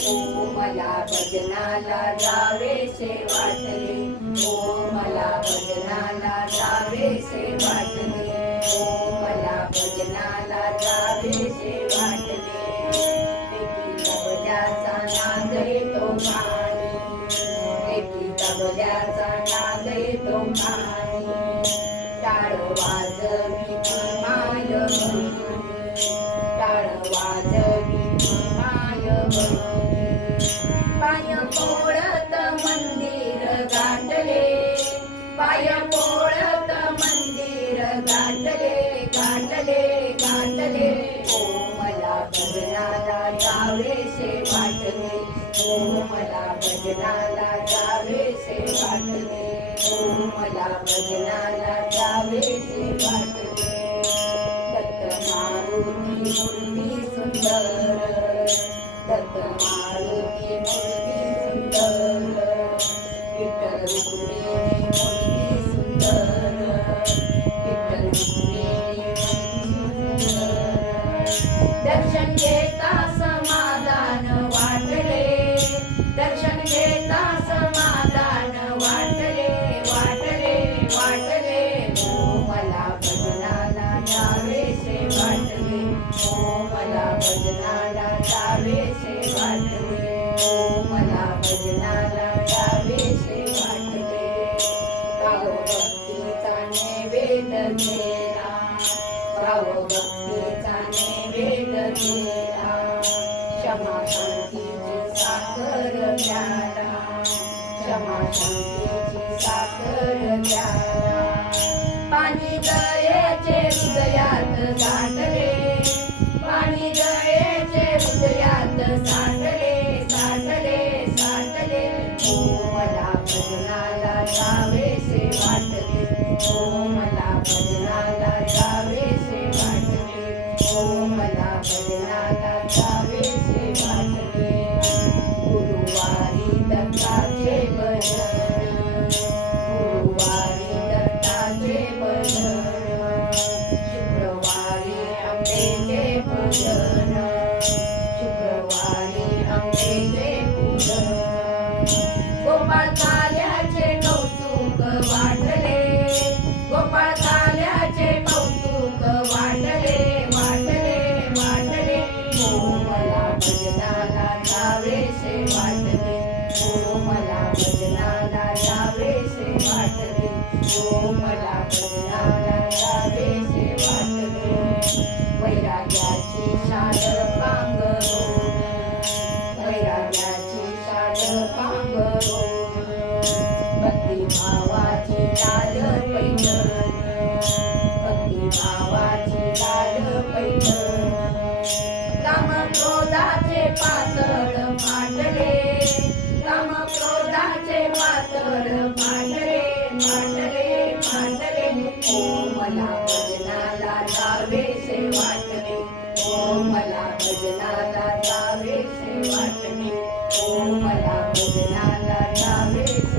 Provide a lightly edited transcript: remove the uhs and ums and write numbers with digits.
ओ मला भजनाला जावेसे वाटले, ओ मला भजनाला जावेसे वाटले, ओ मला भजनाला जावेसे वाटले. एकी तबल्याचा नाद येतो कानी, एकी तबल्याचा नाद येतो कानी, टाळ वाजवी माय बहिणी, टाळ वाजवी माय बहिणी. पाय पोळत मंदिर गाठले, पाय पोळत मंदिर गाठले, गाठले गाठले. ओ मला भजनाला जावेसे वाटले, ओ मला भजनाला जावेसे वाटले, ओ मला भजनाला जावेसे वाटले. दत्त मारुती मूर्ती सुंदर, दत्त मारुती मूर्ती सुंदर, विठ्ठल रुक्मिणी मूर्ती सुंदर, विठ्ठल रुक्मिणी मूर्ती सुंदर. दर्शन घेता समाधान वाटले, दर्शन घेता समाधान वाटले, वाटले वाटले. ओ मला भजनाला जावेसे वाटले, ओ मला भजनाला जावेसे वाटले, ओ मला भजनाला जावेसे वाटले. गाव भक्तीचा नैवेद्य केला, गाव भक्तीचा नैवेद्य केला, क्षमा शांतीची साखर प्याला, क्षमा शांतीची साखर प्याला. पाणी दयेचे हृदयात साठले, पाणी दयेचे हृदयात साठले, साठले साठले. ओ मला भजनाला जावेसे वाटले, ओ मला भजनाला जावेसे वाटले, ओ मला भजनाला जावेसे वाटले. गुरुवारी दत्ताचे भजन, गुरुवारी दत्ताचे भजन, शुक्रवारी अंबेचे पूजन, शुक्रवारी अंबेचे पूजन. गोपाळ काल्याचे कौतुक वाटले, गोपाळ काल्याचे कौतुक वाटले, वाटले वाटले. ओ मला भजनाला जावेसे वाटले, ओ मला भजनाला जावेसे वाटले, ओ मला भजनाला जावेसे वाटले. वैराग्याची शाल पांघरून, वैराग्याची शाल पांघरून, भक्तिभावाची लाल पैठण, भक्तिभावाची लाल पैठण. काम क्रोधाचे पातळ फाटले, काम क्रोधाचे पातळ फाटले, फाटले फाटले. ओ मला भजनाला जावेसे वाटले, ओ मला भजनाला जावेसे वाटले, ओ मला भजनाला जावेसे